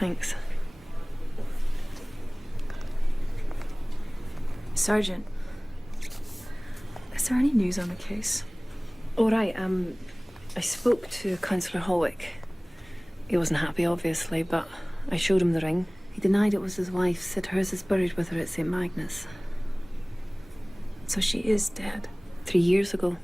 Thanks. Sergeant, is there any news on the case? All right, I spoke to Councillor Holwick. He wasn't happy, obviously, but I showed him the ring. He denied it was his wife's, said hers is buried with her at St. Magnus. So she is dead. 3 years ago.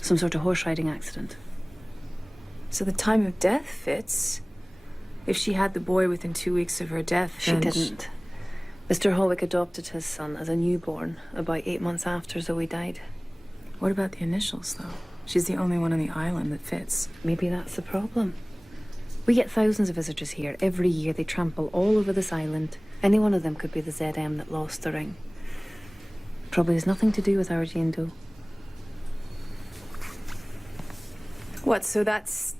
Some sort of horse riding accident. So the time of death fits. If she had the boy within 2 weeks of her death, She didn't. Mr. Holwick adopted his son as a newborn about 8 months after Zoe died. What about the initials, though? She's the only one on the island that fits. Maybe that's the problem. We get thousands of visitors here. Every year they trample all over this island. Any one of them could be the ZM that lost the ring. Probably has nothing to do with our Jane Doe. What, so that's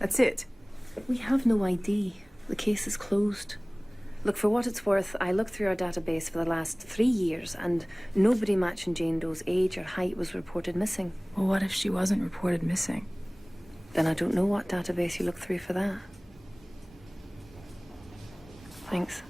it? We have no ID. The case is closed. Look, for what it's worth, I looked through our database for the last 3 years and nobody matching Jane Doe's age or height was reported missing. Well, what if she wasn't reported missing? Then I don't know what database you looked through for that. Thanks.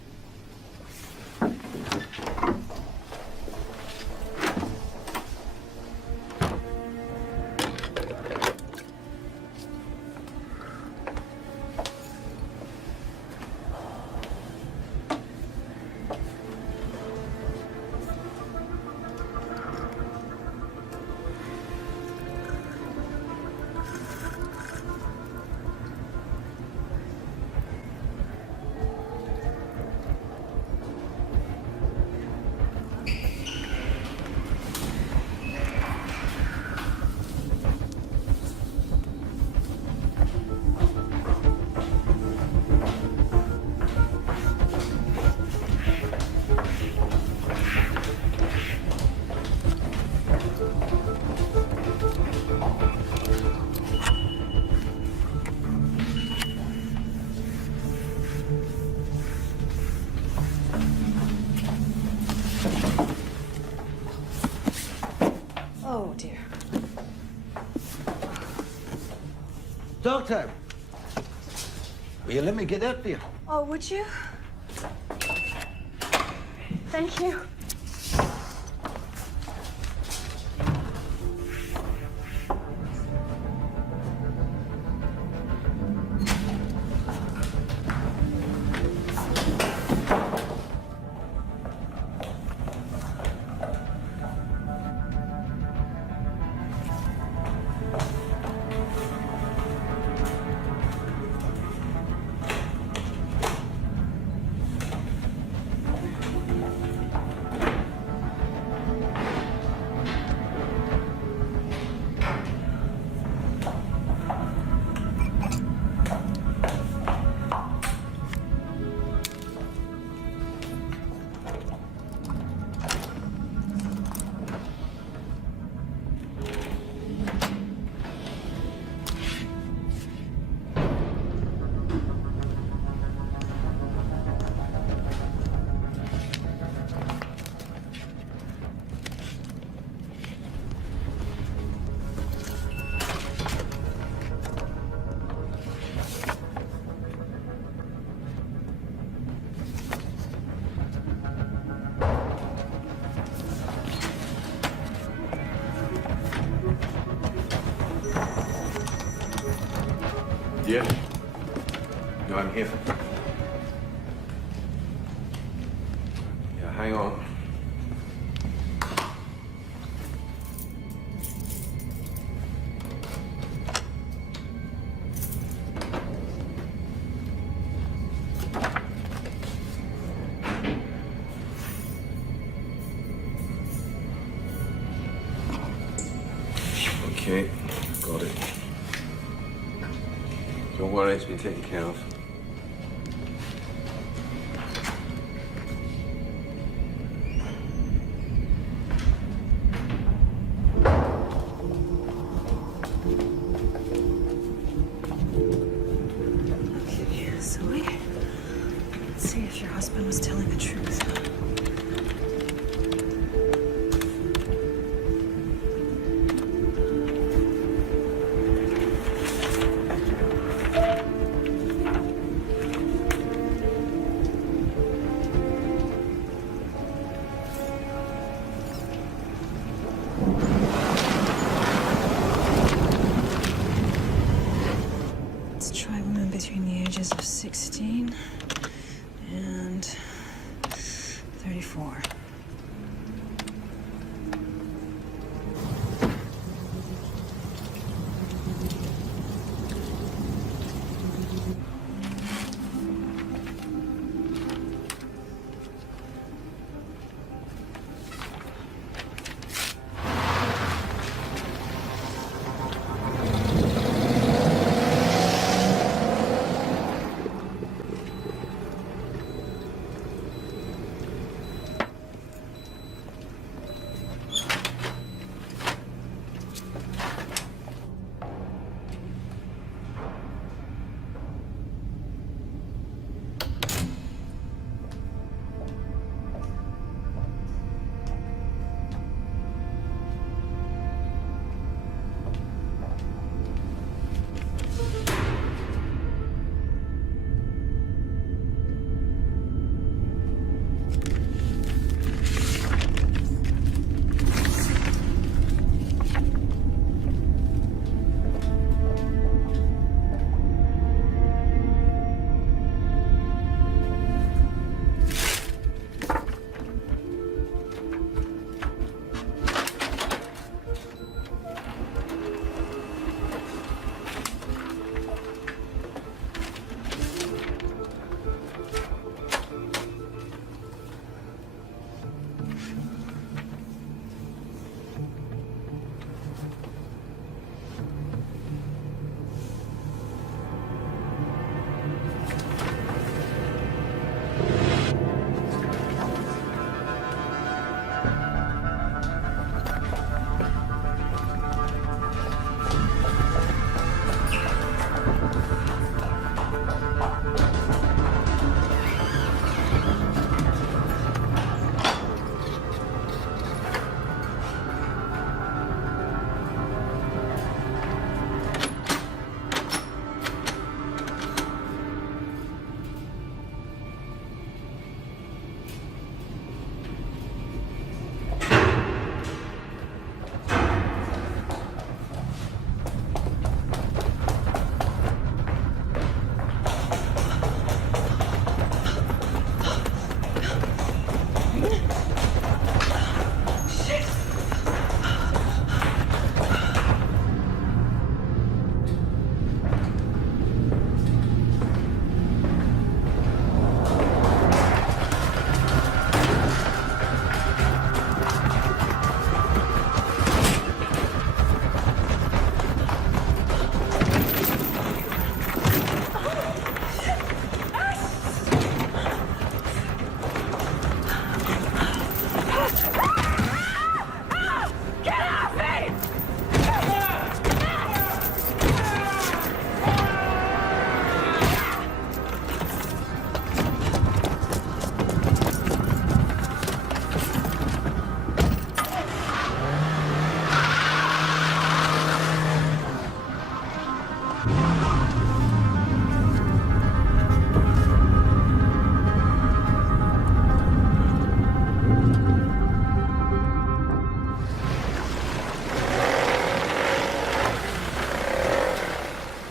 Oh, dear. Doctor! Will you let me get up there? Oh, would you? Thank you. Yeah? No, I'm here. Yeah, hang on. Okay, got it. Don't worry, it's been taken care of. Okay, Zoe. Let's see if your husband was telling the truth. between the ages of 16 and 34.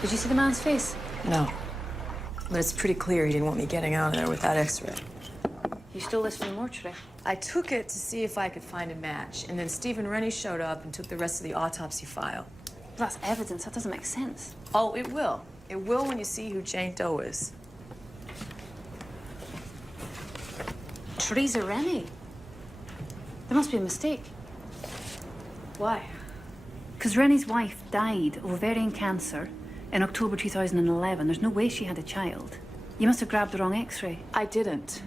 Did you see the man's face? No. But it's pretty clear he didn't want me getting out of there with that x-ray. You stole this from the mortuary? I took it to see if I could find a match, and then Stephen Rennie showed up and took the rest of the autopsy file. That's evidence. That doesn't make sense. Oh, it will. It will when you see who Jane Doe is. Teresa Rennie. There must be a mistake. Why? Because Rennie's wife died of ovarian cancer in October 2011. There's no way she had a child. You must have grabbed the wrong x-ray. I didn't.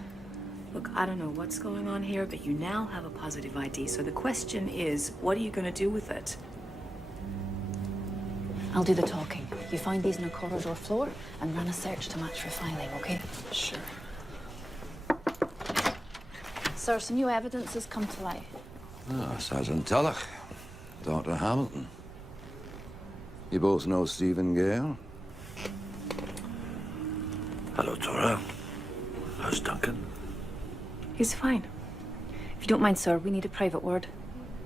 Look, I don't know what's going on here, but you now have a positive ID. So the question is, what are you going to do with it? I'll do the talking. You find these in a corridor floor and run a search to match for filing, okay? Sure. Sir, some new evidence has come to light. Ah, Sergeant Tulloch, Dr. Hamilton. You both know Stephen Gale? Hello, Tora. How's Duncan? He's fine. If you don't mind, sir, we need a private word.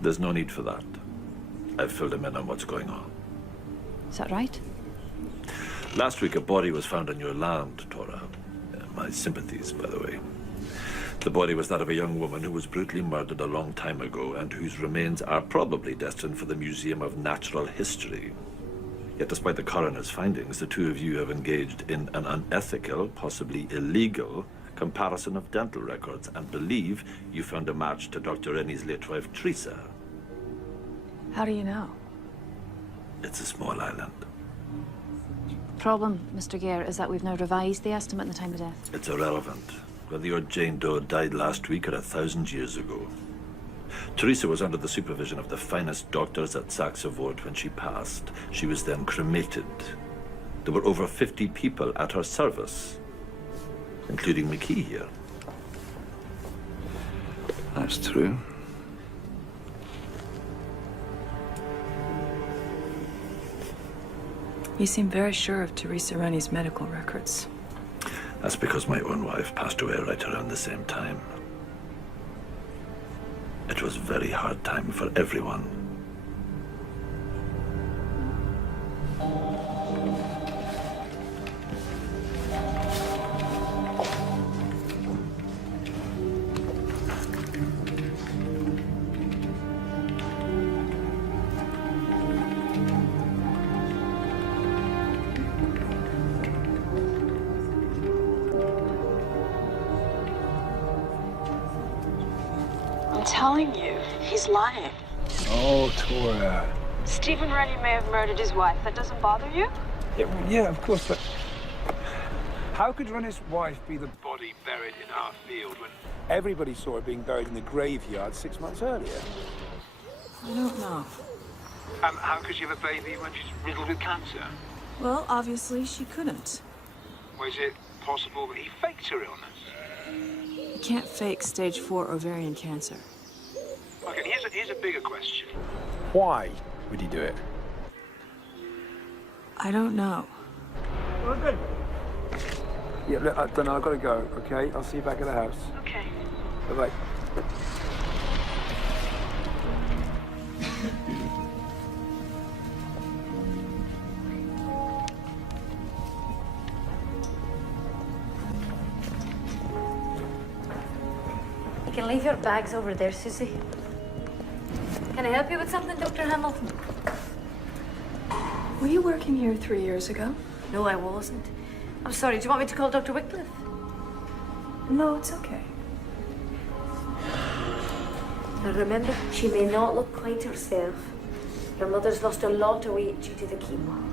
There's no need for that. I've filled him in on what's going on. Is that right? Last week, a body was found on your land, Tora. My sympathies, by the way. The body was that of a young woman who was brutally murdered a long time ago and whose remains are probably destined for the Museum of Natural History. Yet despite the coroner's findings, the two of you have engaged in an unethical, possibly illegal, comparison of dental records and believe you found a match to Dr. Rennie's late wife, Teresa. How do you know? It's a small island. Problem, Mr. Gare, is that we've now revised the estimate in the time of death. It's irrelevant whether your Jane Doe died last week or 1,000 years ago. Teresa was under the supervision of the finest doctors at Saxe-Voort when she passed. She was then cremated. There were over 50 people at her service, including McKee here. That's true. You seem very sure of Teresa Rennie's medical records. That's because my own wife passed away right around the same time. It was a very hard time for everyone. I'm telling you, he's lying. Oh, Tora. Stephen Rennie may have murdered his wife. That doesn't bother you? Yeah, of course, but how could Rennie's wife be the body buried in our field when everybody saw her being buried in the graveyard 6 months earlier? I don't know. How could she have a baby when she's riddled with cancer? Well, obviously she couldn't. Was it possible that he faked her illness? You can't fake stage 4 ovarian cancer. Okay, here's a bigger question. Why would he do it? I don't know. Yeah, look, then I've got to go, okay? I'll see you back at the house. Okay. Bye-bye. You can leave your bags over there, Susie. Can I help you with something, Dr. Hamilton? Were you working here 3 years ago? No, I wasn't. I'm sorry, do you want me to call Dr. Wycliffe? No, it's okay. Now remember, she may not look quite herself. Her mother's lost a lot of weight due to the chemo.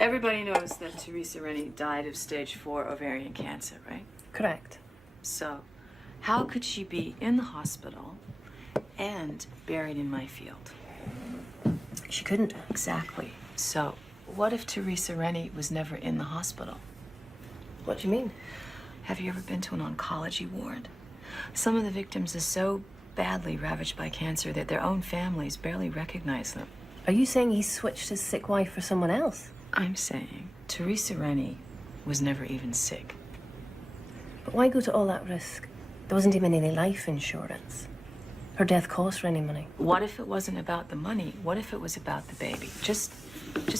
Everybody knows that Teresa Rennie died of stage 4 ovarian cancer, right? Correct. So, how could she be in the hospital and buried in my field? She couldn't. Exactly. So, what if Teresa Rennie was never in the hospital? What do you mean? Have you ever been to an oncology ward? Some of the victims are so badly ravaged by cancer that their own families barely recognize them. Are you saying he switched his sick wife for someone else? I'm saying Teresa Rennie was never even sick. But why go to all that risk? There wasn't even any life insurance. Her death cost her any money. What if it wasn't about the money? What if it was about the baby? Just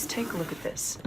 take a look at this.